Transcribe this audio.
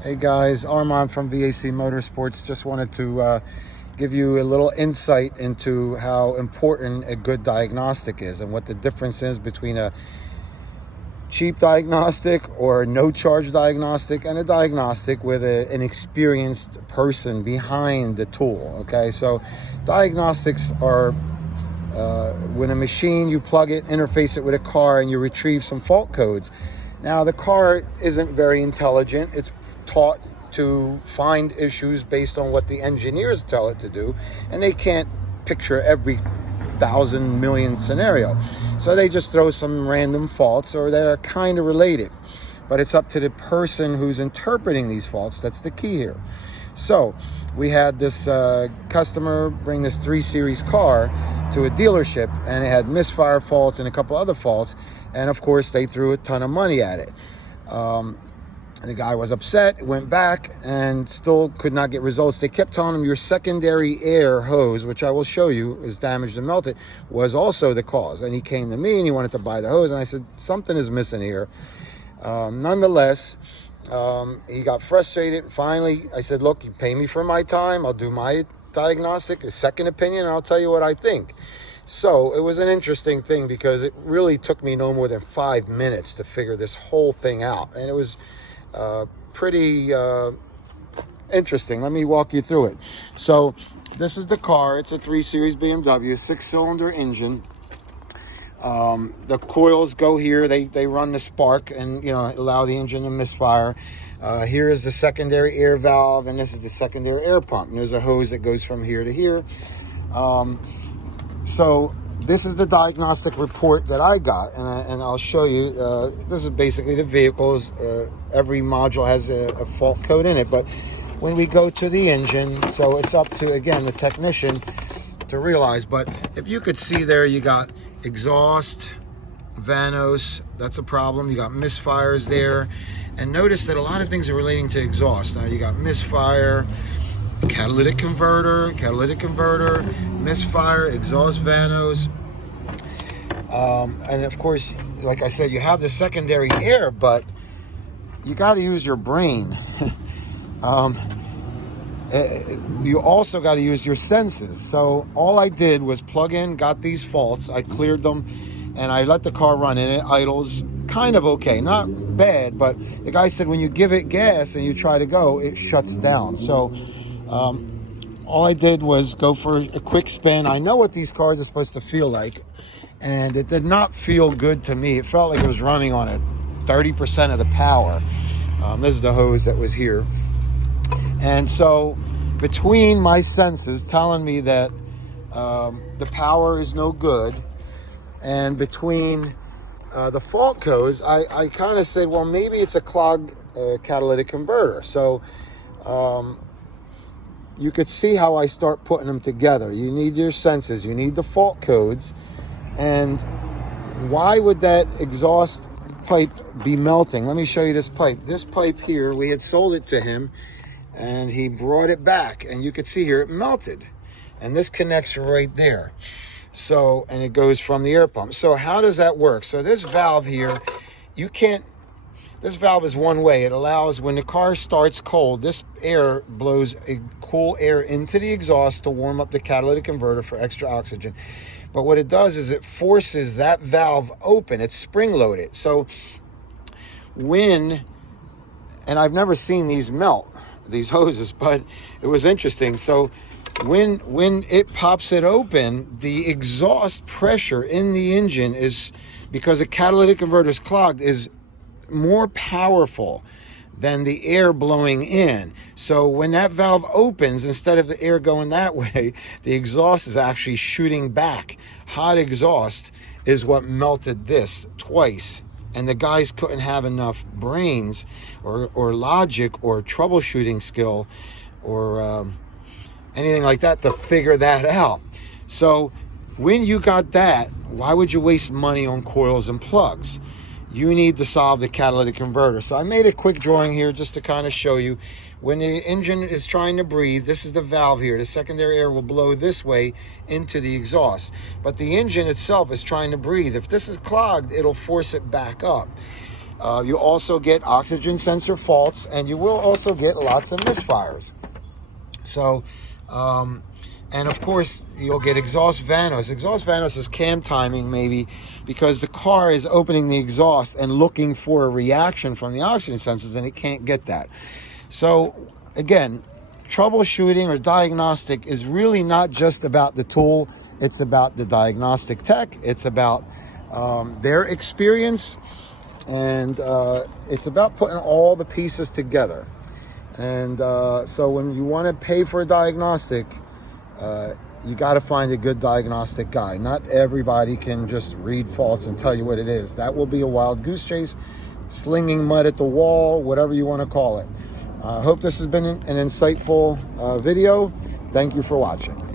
Hey guys, Armand from VAC Motorsports. Just wanted to give you a little insight into how important a good diagnostic is and what the difference is between a cheap diagnostic or no charge diagnostic and a diagnostic with an experienced person behind the tool. Okay, so diagnostics are when a machine, you plug it, interface it with a car, and you retrieve some fault codes. Now, the car isn't very intelligent. It's taught to find issues based on what the engineers tell it to do, and they can't picture every 1,000,000,000 scenario. So they just throw some random faults, or they're kind of related. But it's up to the person who's interpreting these faults. That's the key here. So we had this customer bring this 3 Series car to a dealership, and it had misfire faults and a couple other faults. And of course, they threw a ton of money at it. The guy was upset, went back, and still could not get results. They kept telling him your secondary air hose, which I will show you is damaged and melted, was also the cause. And he came to me and he wanted to buy the hose. And I said, something is missing here. Nonetheless, he got frustrated. Finally, I said, look, you pay me for my time. I'll do my diagnostic, a second opinion, and I'll tell you what I think. So it was an interesting thing because it really took me no more than 5 minutes to figure this whole thing out. And it was pretty interesting. Let me walk you through it. So this is the car. It's a 3 Series BMW, 6-cylinder engine. The coils go here. They run the spark and, allow the engine to misfire. Here is the secondary air valve, and this is the secondary air pump. And there's a hose that goes from here to here. So this is the diagnostic report that I got, and I'll show you. This is basically the vehicles. Every module has a fault code in it, but when we go to the engine, so it's up to, again, the technician to realize. But if you could see there, you got exhaust, vanos, that's a problem. You got misfires there, and notice that a lot of things are relating to exhaust. Now you got misfire, catalytic converter, misfire, exhaust vanos. And of course, like I said, you have the secondary air, but you got to use your brain. You also got to use your senses. So all I did was plug in, got these faults, I cleared them, and I let the car run, and it idles kind of okay, not bad, but the guy said when you give it gas and you try to go, it shuts down. So all I did was go for a quick spin. I know what these cars are supposed to feel like, and it did not feel good to me. It felt like it was running on it 30% of the power. This is the hose that was here. And so between my senses telling me that the power is no good, and between the fault codes, I kind of said, well, maybe it's a clogged catalytic converter. So you could see how I start putting them together. You need your senses, you need the fault codes. And why would that exhaust pipe be melting? Let me show you this pipe. This pipe here, we had sold it to him, and he brought it back, and you could see here it melted. And this connects right there. So, and it goes from the air pump. So how does that work? So this valve here, this valve is one way. It allows, when the car starts cold, this air blows a cool air into the exhaust to warm up the catalytic converter for extra oxygen. But what it does is it forces that valve open. It's spring-loaded. So and I've never seen these melt, these hoses, but it was interesting. So when it pops it open, the exhaust pressure in the engine is, because the catalytic converter is clogged, is more powerful than the air blowing in. So when that valve opens, instead of the air going that way, the exhaust is actually shooting back. Hot exhaust is what melted this twice. And the guys couldn't have enough brains or logic or troubleshooting skill or anything like that to figure that out. So when you got that, why would you waste money on coils and plugs? You need to solve the catalytic converter. So I made a quick drawing here just to kind of show you. When the engine is trying to breathe, this is the valve here. The secondary air will blow this way into the exhaust. But the engine itself is trying to breathe. If this is clogged, it'll force it back up. You also get oxygen sensor faults, and you will also get lots of misfires. So, and of course, you'll get exhaust vanos. Exhaust vanos is cam timing, maybe, because the car is opening the exhaust and looking for a reaction from the oxygen sensors, and it can't get that. So, again, troubleshooting or diagnostic is really not just about the tool. It's about the diagnostic tech. It's about their experience, and it's about putting all the pieces together. And so when you want to pay for a diagnostic, you got to find a good diagnostic guy. Not everybody can just read faults and tell you what it is. That will be a wild goose chase, slinging mud at the wall, whatever you want to call it. I hope this has been an insightful video. Thank you for watching.